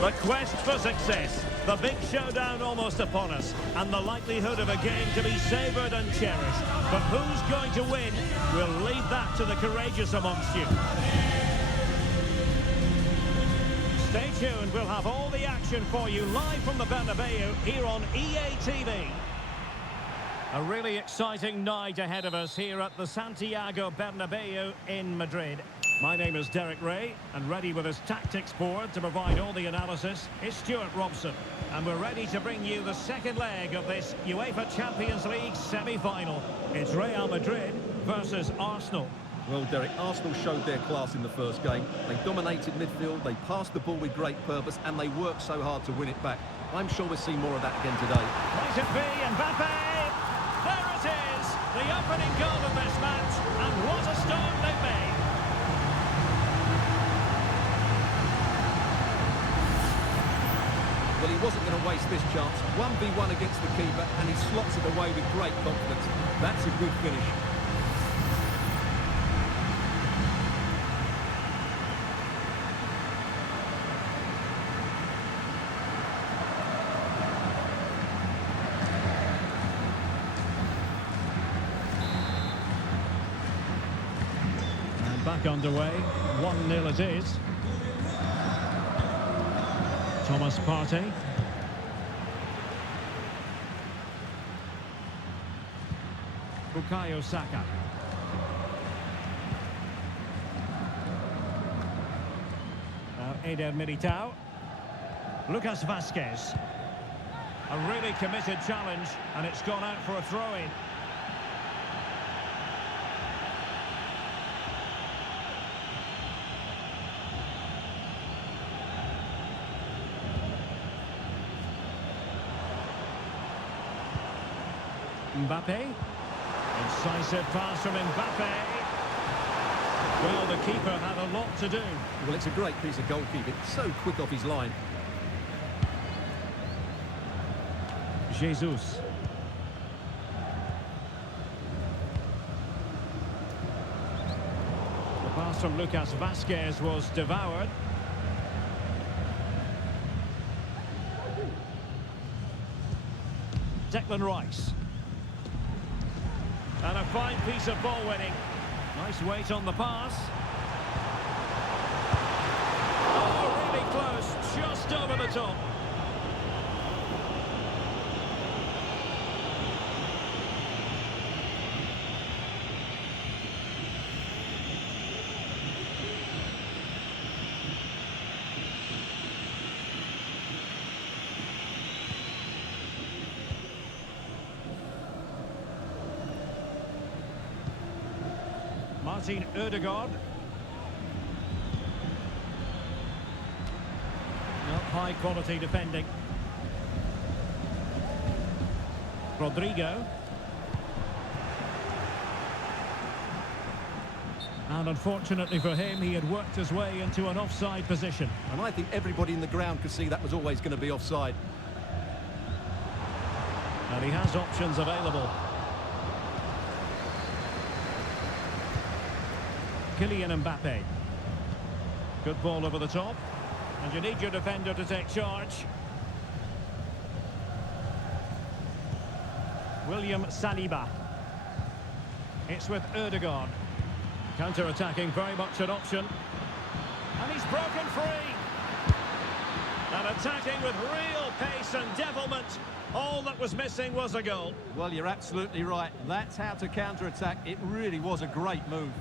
The quest for success, the big showdown almost upon us, and the likelihood of a game to be savoured and cherished. But who's going to win? We'll leave that to the courageous amongst you. Stay tuned, we'll have all the action for you live from the Bernabeu here on EA TV. A really exciting night ahead of us here at the Santiago Bernabeu in Madrid. My name is Derek Ray, and ready with his tactics board to provide all the analysis is Stuart Robson. And we're ready to bring you the second leg of this UEFA Champions League semi-final. It's Real Madrid versus Arsenal. Well, Derek, Arsenal showed their class in the first game. They dominated midfield, they passed the ball with great purpose, and they worked so hard to win it back. I'm sure we'll see more of that again today. Might it be Mbappe? There it is! The opening goal of this match, and what a start they've made! Well, he wasn't going to waste this chance. 1v1 against the keeper, and he slots it away with great confidence. That's a good finish. And back underway, 1-0 it is. Thomas Partey. Bukayo Saka. Now Eder Militao. Lucas Vazquez. A really committed challenge, and it's gone out for a throw-in. Mbappe. Incisive pass from Mbappe. Well, the keeper had a lot to do. Well, it's a great piece of goalkeeping. So quick off his line. Jesus. The pass from Lucas Vazquez was devoured. Declan Rice. And a fine piece of ball winning. Nice weight on the pass. Oh, really close. Just over the top. Martin Ødegaard. Not high quality defending. Rodrigo. And unfortunately for him, he had worked his way into an offside position. And I think everybody in the ground could see that was always going to be offside. And he has options available. Kylian Mbappe. Good ball over the top. And you need your defender to take charge. William Saliba. It's with Ødegaard. Counter-attacking, very much an option. And he's broken free. And attacking with real pace and devilment. All that was missing was a goal. Well, you're absolutely right. That's how to counter-attack. It really was a great move.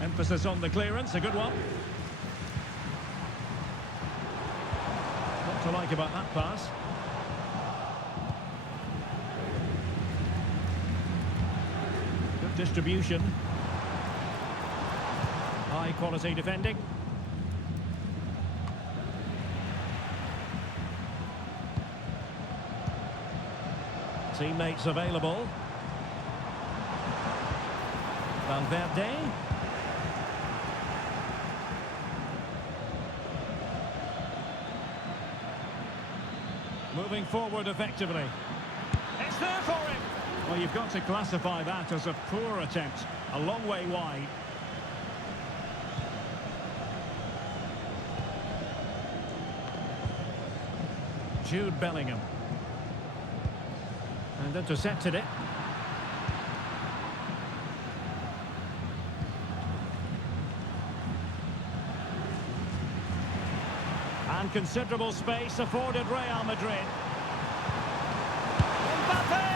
Emphasis on the clearance, a good one. What to like about that pass? Good distribution. High quality defending. Teammates available. Valverde. Moving forward effectively. It's there for him. Well, you've got to classify that as a poor attempt. A long way wide. Jude Bellingham. And intercepted it. And considerable space afforded Real Madrid. Mbappe!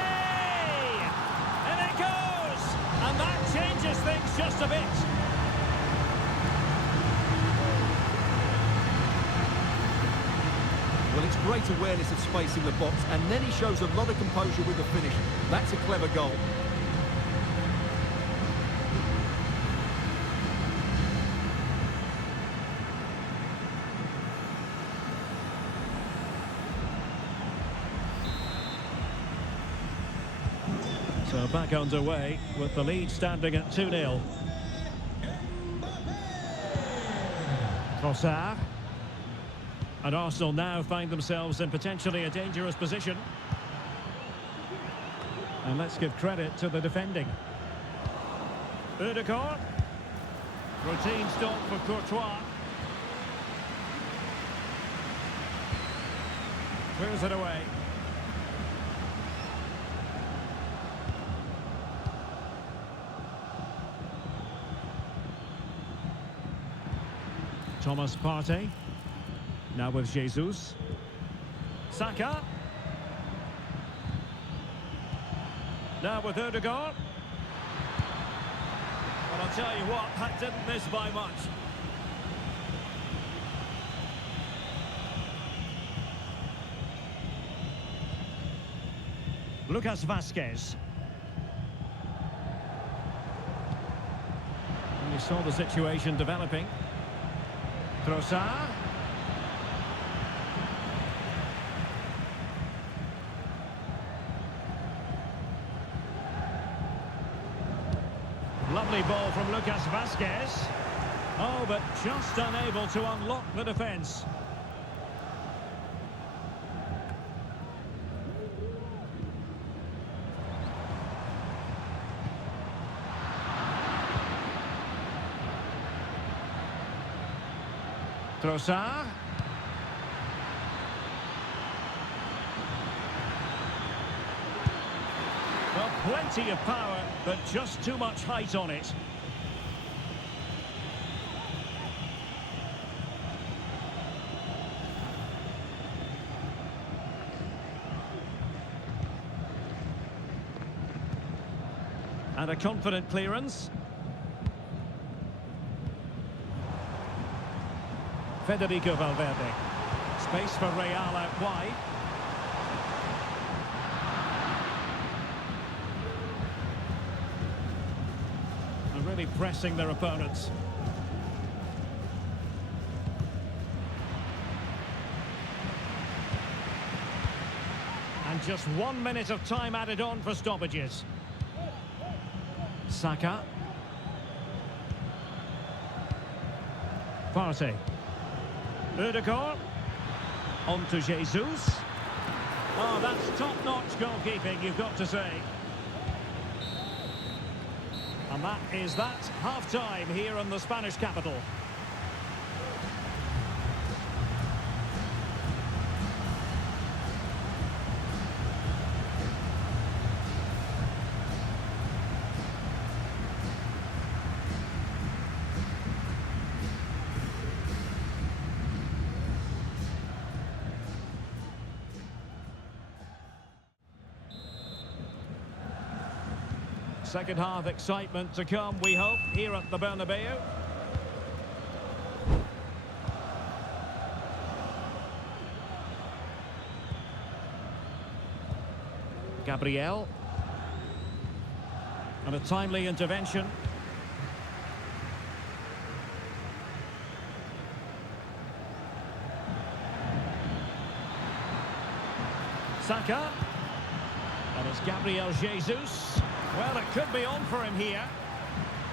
And it goes! And that changes things just a bit. Well, it's great awareness of space in the box, and then he shows a lot of composure with the finish. That's a clever goal. So back underway with the lead standing at 2-0. Trossard. And Arsenal now find themselves in potentially a dangerous position. And let's give credit to the defending. Odegaard. Routine stop for Courtois. Clears it away. Thomas Partey. Now with Jesus. Saka. Now with Odegaard. Well, I'll tell you what, that didn't miss by much. Lucas Vazquez. And you saw the situation developing. Trossard. Lovely ball from Lucas Vazquez. Oh, but just unable to unlock the defence. Trossard. Well, plenty of power, but just too much height on it. And a confident clearance. Federico Valverde. Space for Real out wide. And really pressing their opponents. And just 1 minute of time added on for stoppages. Saka. Partey. Odegaard. On to Jesus. Oh, that's top-notch goalkeeping, you've got to say. And that is that. Half-time here in the Spanish capital. Second half excitement to come, we hope, here at the Bernabeu. Gabriel. And a timely intervention. Saka. And it's Gabriel Jesus. Well, it could be on for him here.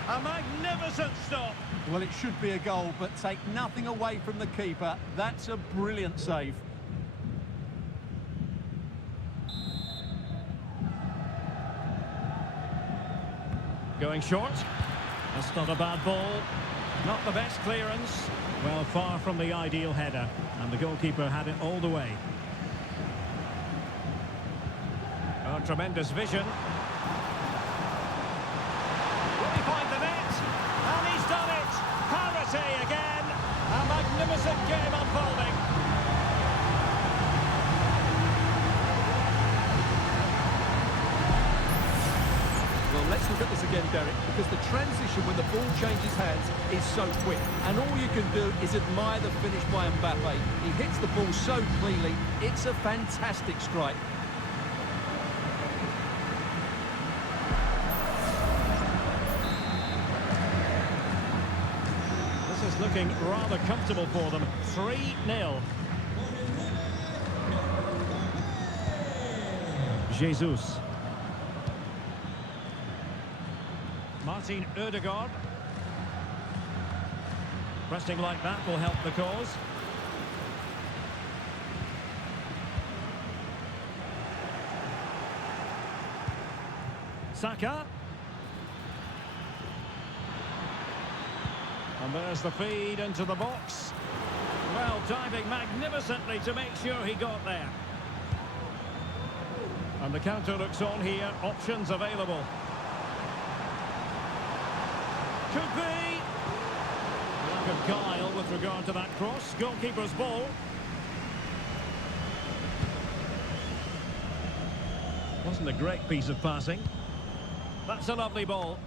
A magnificent stop. Well, it should be a goal, but take nothing away from the keeper. That's a brilliant save. Going short. That's not a bad ball. Not the best clearance. Well, far from the ideal header. And the goalkeeper had it all the way. Oh, tremendous vision. Will he find the net? And he's done it! Parity again! A magnificent game unfolding. Well, let's look at this again, Derek, because the transition when the ball changes hands is so quick. And all you can do is admire the finish by Mbappe. He hits the ball so cleanly. It's a fantastic strike. This is looking rather comfortable for them. 3-0. Jesus. Martin Ødegaard. Pressing like that will help the cause. Saka. And there's the feed into the box. Well, diving magnificently to make sure he got there. And the counter looks on here. Options available. Could be. Lack of guile with regard to that cross. Goalkeeper's ball. Wasn't a great piece of passing. That's a lovely ball.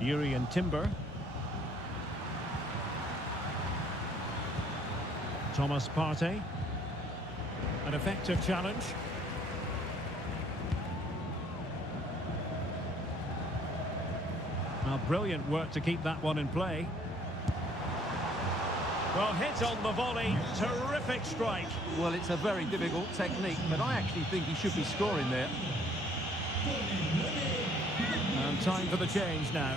Yuri and Timber. Thomas Partey. An effective challenge. Now, brilliant work to keep that one in play. Well, hit on the volley. Terrific strike. Well, it's a very difficult technique, but I actually think he should be scoring there. And time for the change now.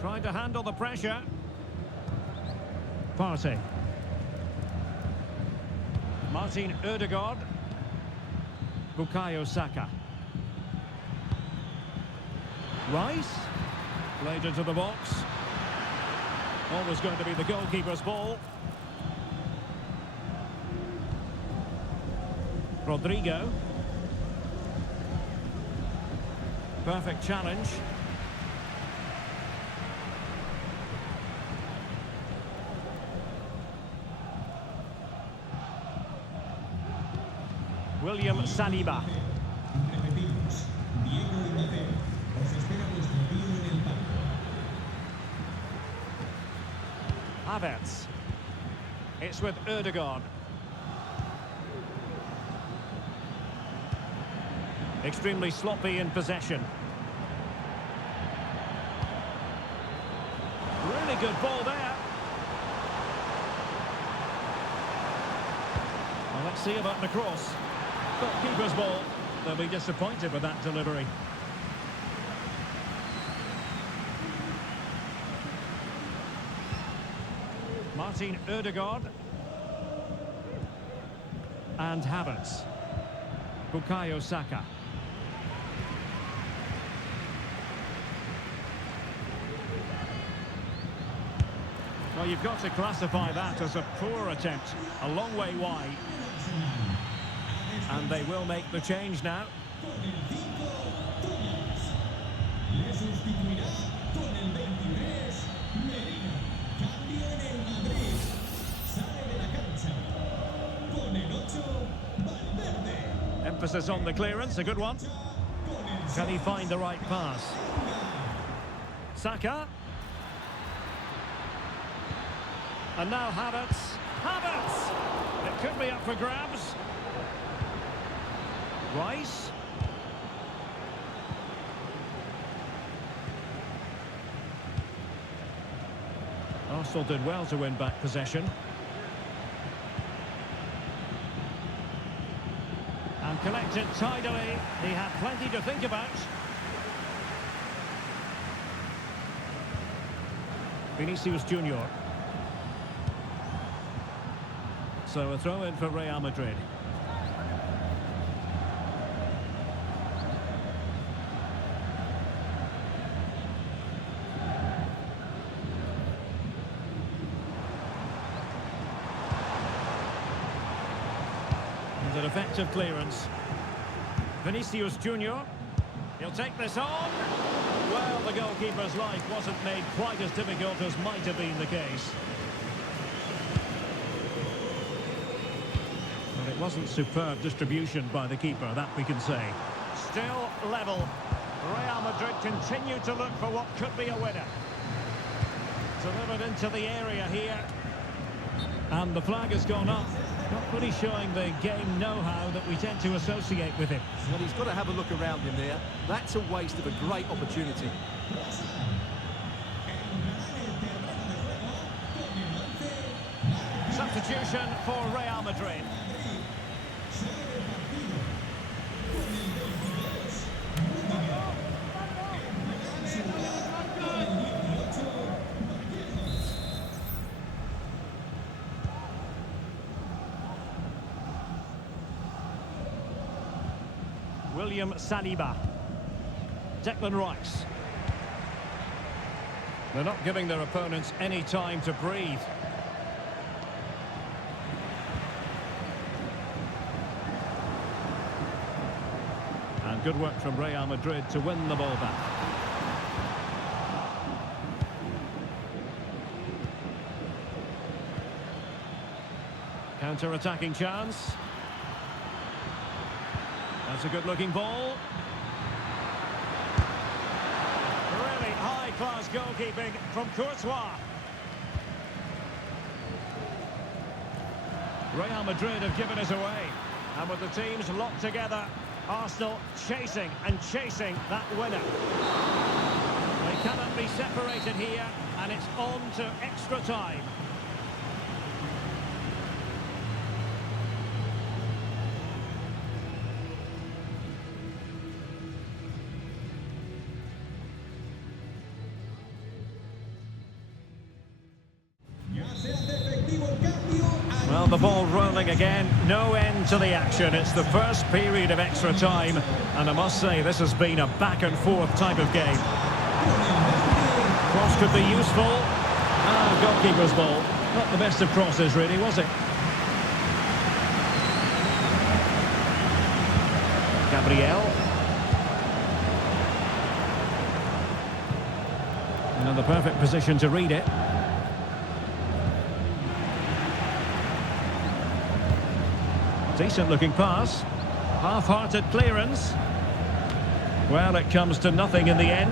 Trying to handle the pressure. Partey. Martin Ødegaard. Bukayo Saka. Rice. Played into the box. Always going to be the goalkeeper's ball. Rodrigo. Perfect challenge. William Saliba. Havertz. It's with Ødegaard. Extremely sloppy in possession. Really good ball there. Well, let's see about the cross. Keeper's ball. They'll be disappointed with that delivery. Martin Ødegaard. And Havertz. Bukayo Saka. Well, you've got to classify that as a poor attempt. A long way wide. And they will make the change now. Emphasis on the clearance, a good one. Can he find the right pass? Saka. And now Havertz. Havertz! It could be up for grabs. Rice. Arsenal did well to win back possession. And collected tidily. He had plenty to think about. Vinicius Junior. So a throw in for Real Madrid. And an effective clearance. Vinicius Junior. He'll take this on. Well, the goalkeeper's life wasn't made quite as difficult as might have been the case. Well, it wasn't superb distribution by the keeper, that we can say. Still level. Real Madrid continue to look for what could be a winner. Delivered into the area here. And the flag has gone up. Not really showing the game know-how that we tend to associate with him. Well, he's got to have a look around him there. That's a waste of a great opportunity. Substitution for Real Madrid. William Saliba. Declan Rice. They're not giving their opponents any time to breathe. And good work from Real Madrid to win the ball back. Counter-attacking chance. That's a good-looking ball. Really high-class goalkeeping from Courtois. Real Madrid have given it away. And with the teams locked together, Arsenal chasing and chasing that winner. They cannot be separated here, and it's on to extra time. Well, the ball rolling again, no end to the action. It's the first period of extra time, and I must say this has been a back and forth type of game. Cross could be useful. Goalkeeper's ball. Not the best of crosses really, was it? Gabriel. Another perfect position to read it. Decent looking pass. Half-hearted clearance. Well, it comes to nothing in the end.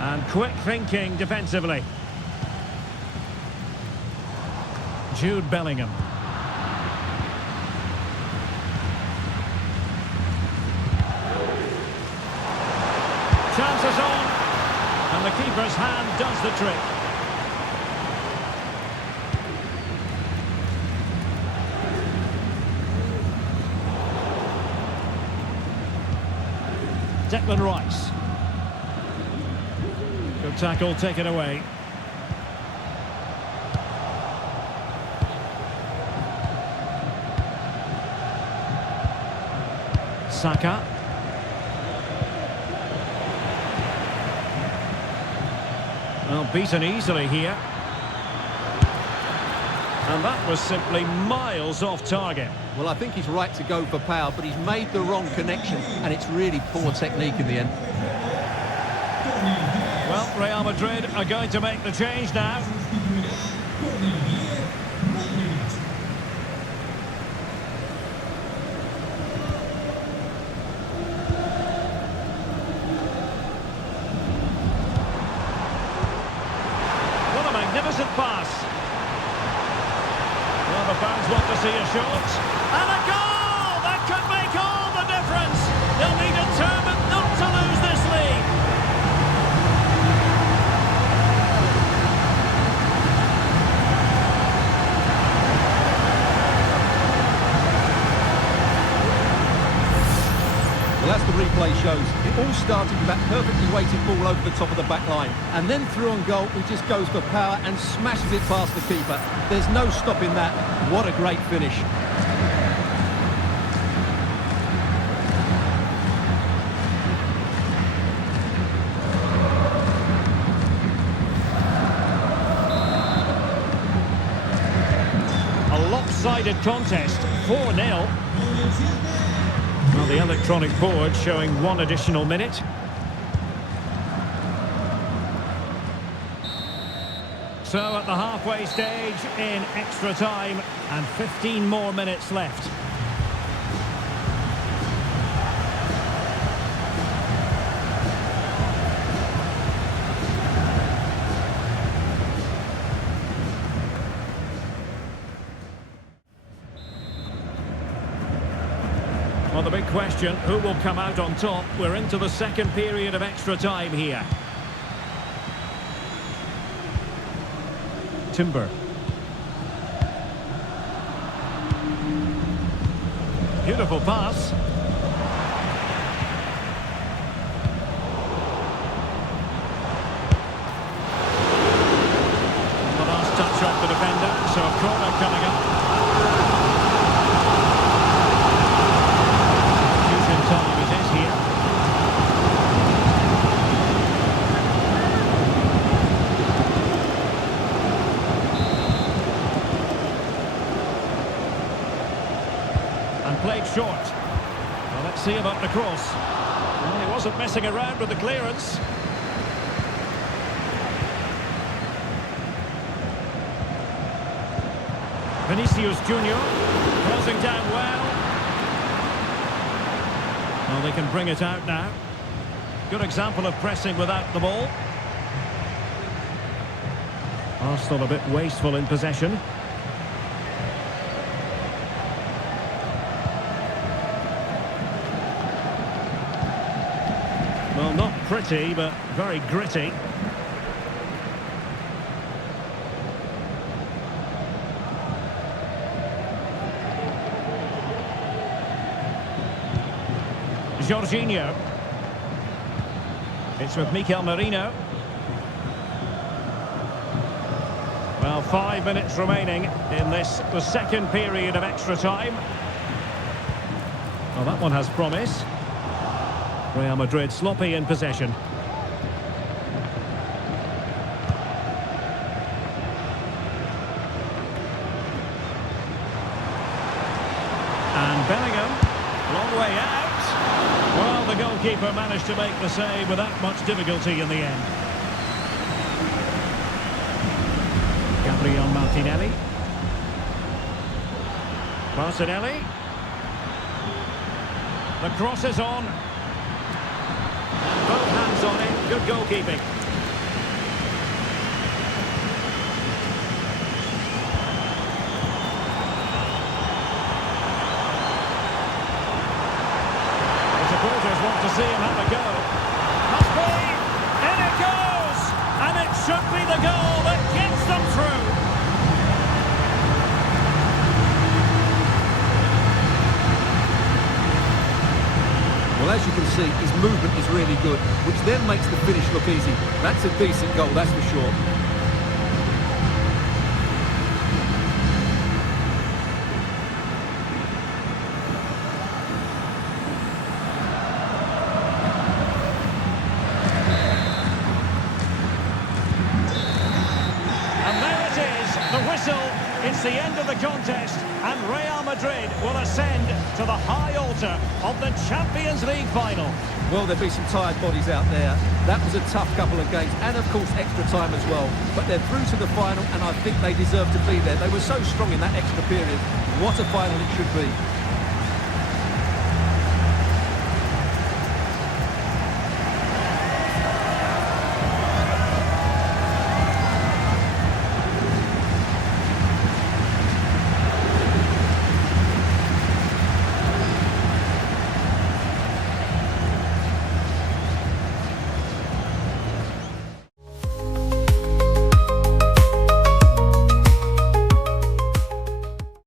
And quick thinking defensively. Jude Bellingham. Chances on. And the keeper's hand does the trick. Declan Rice. Good tackle taken away. Saka. Well, beaten easily here. And that was simply miles off target. Well, I think he's right to go for power, but he's made the wrong connection, and it's really poor technique in the end. Well, Real Madrid are going to make the change now. Magnificent pass. Well, the fans want to see a shot. And a goal! That could make all the difference. They'll be determined not to lose this league. Well, as the replay shows, it all started with that perfectly weighted ball over the top of the back line. And then through on goal, he just goes for power and smashes it past the keeper. There's no stopping that. What a great finish. one-sided contest, 4-0. Well, the electronic board showing 1 additional minute. So at the halfway stage in extra time and 15 more minutes left. Well, the big question, who will come out on top? We're into the second period of extra time here. Timber. Beautiful pass. The last touch off the defender, so a corner coming up. Fusion time it is here. Played short. Well, let's see about the cross. Well, he wasn't messing around with the clearance. Vinicius Junior crossing down well. Well, they can bring it out now. Good example of pressing without the ball. Arsenal a bit wasteful in possession. Well, not pretty, but very gritty. Jorginho. It's with Mikel Merino. Well, 5 minutes remaining in this, the second period of extra time. Well, that one has promise. Real Madrid sloppy in possession. And Bellingham, long way out. Well, the goalkeeper managed to make the save without much difficulty in the end. Gabriel Martinelli. Martinelli. The cross is on. Both hands on it. Good goalkeeping. The supporters want to see him have a go. Must be. In it goes. And it should be the goal that gets them through. Well, as you can see, his movement is really good, which then makes the finish look easy. That's a decent goal, that's for sure. And there it is, the whistle. It's the end of the contest, and Real Madrid will ascend to the high altar of the Champions League final. Well, there'll be some tired bodies out there. That was a tough couple of games, and of course extra time as well. But they're through to the final, and I think they deserve to be there. They were so strong in that extra period. What a final it should be.